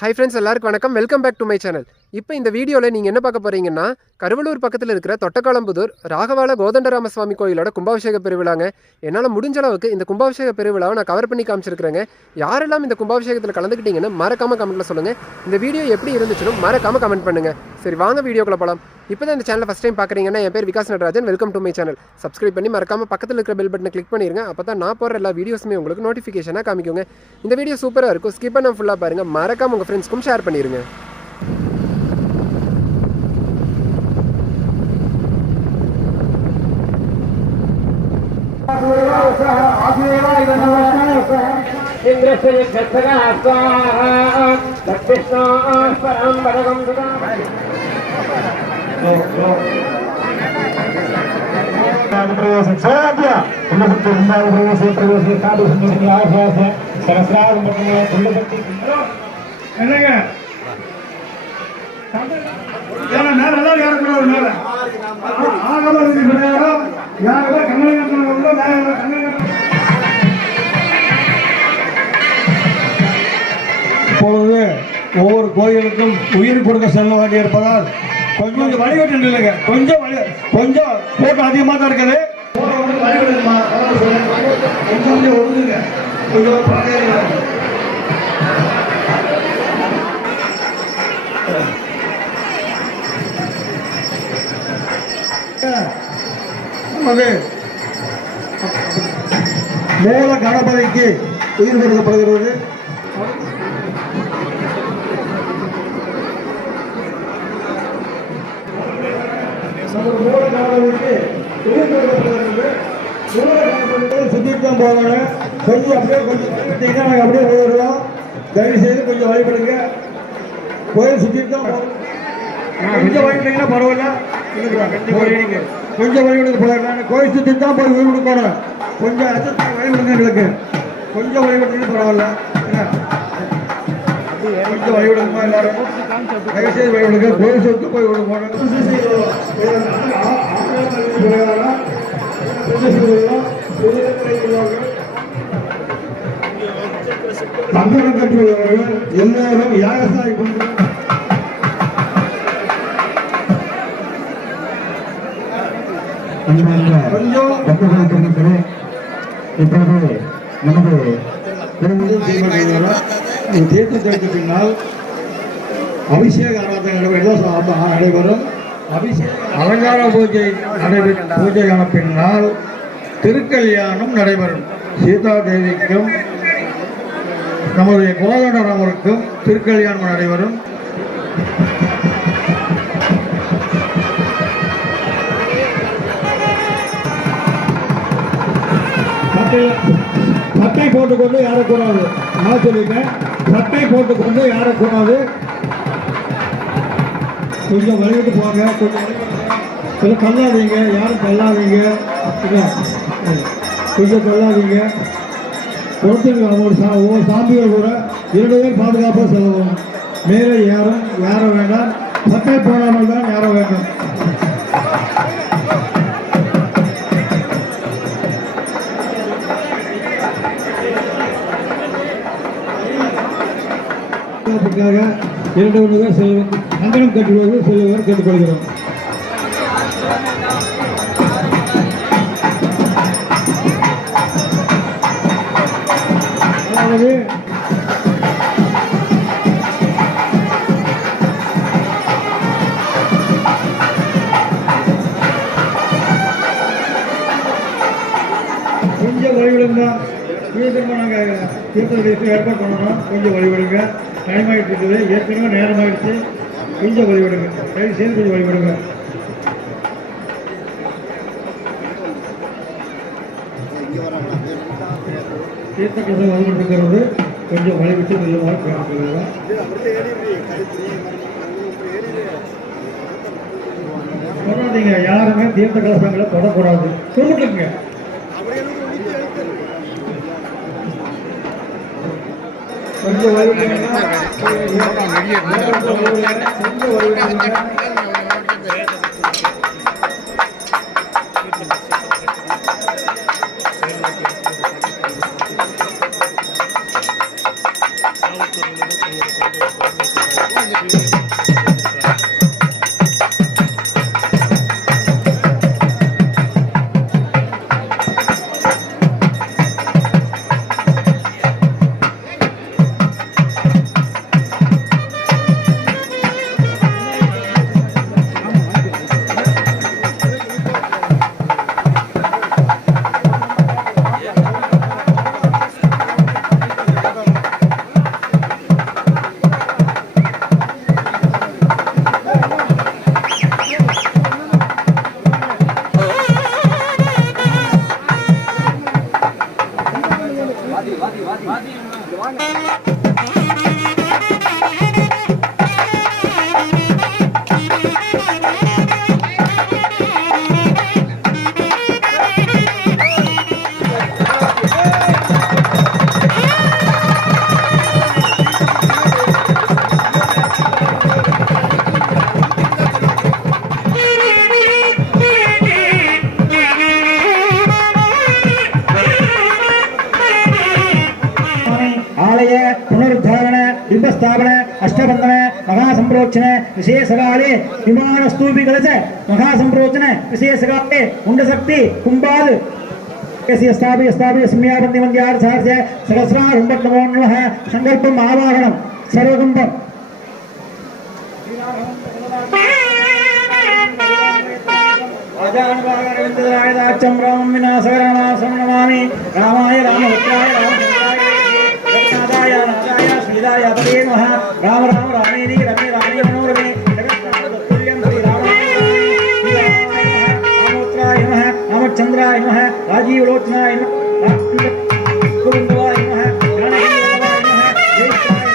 Hi friends, எல்லாருக்கும் வணக்கம். Welcome back to my channel. இப்போ இந்த வீடியோவில் நீங்கள் என்ன பார்க்க போகிறீங்கன்னா, கருவலூர் பக்கத்தில் இருக்கிற தொட்டக்காலம்புதூர் ராகவால கோதண்டராம சுவாமி கோயிலோட கும்பாபிஷேக பெருவிழாங்க. என்னால் முடிஞ்ச அளவுக்கு இந்த கும்பாபிஷேக பெருவிழாவை நான் கவர் பண்ணி காமிச்சிருக்கிறேங்க. யாரெல்லாம் இந்த கும்பாபிஷேகத்தில் கலந்துக்கிட்டீங்கன்னு மறக்காமல் கமெண்ட்டில் சொல்லுங்கள். இந்த வீடியோ எப்படி இருந்துச்சுன்னு மறக்காமல் கமெண்ட் பண்ணுங்கள். சரி, வாங்க வீடியோக்குள்ள போகலாம். இப்போ தான் இந்த சேனலை ஃபஸ்ட் டைம் பார்க்குறீங்கன்னா, என் பேர் Vikas Natarajan. Welcome to my channel. Subscribe பண்ணி மறக்காமல் பக்கத்தில் இருக்கிற பெல் பட்டனை கிளிக் பண்ணிடுங்க. அப்போ தான் நான் போகிற எல்லா வீடியோஸுமே உங்களுக்கு நோட்டிஃபிகேஷனாக காமிக்குங்க. இந்த வீடியோ சூப்பராக இருக்கும். ஸ்கிப் பண்ண ஃபுல்லாக பாருங்கள். மறக்காமல் உங்கள் ஃப்ரெண்ட்ஸ்க்கும் ஷேர் பண்ணிடுங்க. இப்பொழுது ஒவ்வொரு கோயிலுக்கும் உயிர் கொடுக்க செல்ல வேண்டியிருப்பதால் கொஞ்சம் வழிவிட்டு இல்லைங்க. கொஞ்சம் கூட்டம் அதிகமாக தான் இருக்குது. கொஞ்சம் ஒழுங்குங்க. கொஞ்சம் நமது மூல கணபதிக்கு உயிர் கொடுக்கப்படுகிறது. சுத்திட்டு தான் போகணும். கொஞ்சம் அப்படியே போயிடுவோம். தயவு செய்து கொஞ்சம் வழிபடுங்க. கோயில் சுத்திட்டு தான் போகணும். கொஞ்சம் வழிபட்டீங்கன்னா பரவாயில்ல. கொஞ்சம் வழிபடுங்க போயிடலாம். கோயில் சுத்திட்டு தான் போய் உயிர் கொடுக்கணும். கொஞ்சம் வழிபடுங்க. எங்களுக்கு கொஞ்சம் வழிபட்டீங்கன்னா பரவாயில்ல. கொஞ்சம் வழிபடுங்கம்மா எல்லாரும். தயவு செய்து வழிபடுங்க. கோயில் சுற்றி போய் போகணும். சந்தனம் கட்டுள்ளவர்கள் எல்லாரும் யாகசாலை கொண்டு இப்போது நமது தீர்த்தத்திற்கு பின்னால் அபிஷேக ஆராதனை நடைபெறும். அலங்கார பூஜையான பின்னால் திருக்கல்யாணம் நடைபெறும். சீதாதேவிக்கும் நம்முடைய கோதண்டராமருக்கும் திருக்கல்யாணம் நடைபெறும். சட்டை போட்டுக்கொண்டு யாரக்கூடாது. நான் சொல்லிட்டேன், சட்டை போட்டுக்கொண்டு யாரக்கூடாது. கொஞ்சம் வழிவிட்டு போங்க. கொஞ்சம் தள்ளாதீங்க. யாரும் தள்ளாதீங்க. கொஞ்சம் தள்ளாதீங்க. குளத்துக்கு ஒவ்வொரு சாமிகள் கூட 2 பேர் பாதுகாப்பாக செல்லவும். மேலே யாரும் ஏற வேண்டாம். சட்டை போடாமல் தான் ஏற வேண்டும். பாதுகாப்புக்காக 2 பேர் செல்லும். கங்கணம் கட்டுவது செல்லுவார் கேட்டுக்கொள்கிறோம். அதாவது கொஞ்சம் வழிவிடுங்க. நாங்கள் தீர்த்தத்துக்கு ஏற்பாடு பண்ணணும். கொஞ்சம் வழிவிடுங்க. டைம் ஆகிட்டு இருக்குது. ஏற்கனவே நேரம் ஆகிடுச்சு. கொஞ்சம் வழிவிடுங்க. தயவு செய்து கொஞ்சம் வழிவிடுங்க. தீர்த்த கசம் வந்துருக்கிறது. கொஞ்சம் வழிவிட்டு நல்லமாக கேட்டுக்கலாம். சொல்லாதீங்க. யாருமே தீர்த்த கலசங்களை தொடக்கூடாது. சொல்லிட்டுங்க. கொஞ்சம் வழிவிட்டீங்கன்னா बिंबस्थापन अष्टबंधन महासंप्रोक्षण विशेषकाले विमानस्तूपी कलश महासंप्रोक्षण विशेषकाले उंडशक्ति कुंभाल स्थापय स्थापय सम्याबंधि मंद्यार सहस्र सहस्रार नमो नमः संकल्पम आवाहनम सर्वकुंभम आजानवागरविंदरायदाच्यं रामं विनाशकरामासं नमामि रामाय रामभद्राय रामचन्द्राय जगन्नाथाय नाथाय श्रीदाय पदे नमः राम राम रामेति रमे रामे मनोरमे जगन्नाथतुल्यं श्रीरामाय रामोत्राय नमः रामचन्द्राय नमः राजीवलोचनाय नमः गोविन्दाय नमः ज्ञानहीनवाय नमः जयेशाय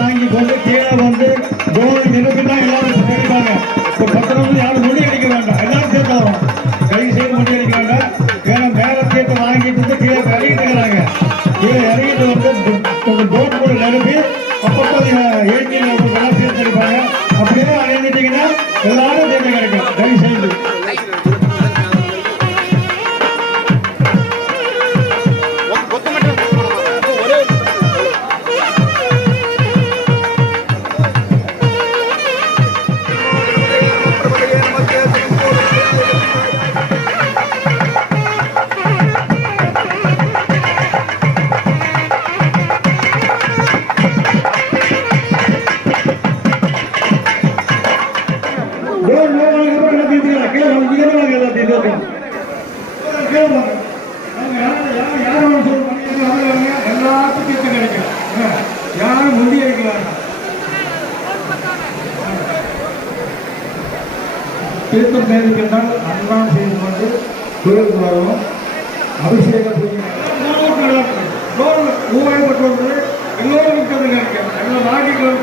வாங்கி கொண்டு கீழே வந்து கோவில் நிரப்பினா எல்லாரும் கிடைப்பாங்க. இப்போ பத்திரம் யாரும் முடி அடிக்க வேண்டாம், எல்லாரும் சேர்த்தாலும் கை செய்து முடி அடிக்க வேண்டாம். ஏன்னா மேலே சேர்த்து வாங்கிட்டு கீழே இறங்கிட்டு இருக்கிறாங்க. கீழே இறங்கிட்டு வந்து போட் கூட நிரப்பி அப்பப்போ ஏற்றியில் எல்லாம் சேர்த்து அடிப்பாங்க. அப்படியே அடைஞ்சிட்டிங்கன்னா எல்லாரும் சேர்த்து கிடைக்கும். கை செய்து யாரும் முந்தி அடிக்கிறாங்க. தீர்த்தம் தேவைக்கின்றால் அன்றாடம் செய்து கொண்டு கோயிலுக்கு வரவும் அபிஷேகம் செய்யணும். ஊரை பெற்றோர்கள் எல்லோரும் கிடைக்கும். எல்லா நாட்டிகளும்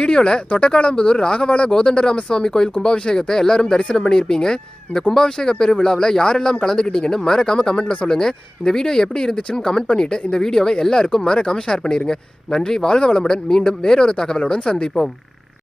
வீடியோவில் தொட்டக்காலம்புதூர் ராகவால கோதண்டராமசுவாமி கோயில் கும்பாபிஷேகத்தை எல்லாரும் தரிசனம் பண்ணியிருப்பீங்க. இந்த கும்பாபிஷேக பெருவிழாவில் யாரெல்லாம் கலந்துக்கிட்டீங்கன்னு மறக்காம கமெண்ட்டில் சொல்லுங்கள். இந்த வீடியோ எப்படி இருந்துச்சுன்னு கமெண்ட் பண்ணிவிட்டு இந்த வீடியோவை எல்லாருக்கும் மறக்காம ஷேர் பண்ணிடுங்க. நன்றி. வாழ்க வளமுடன். மீண்டும் வேறொரு தகவலுடன் சந்திப்போம்.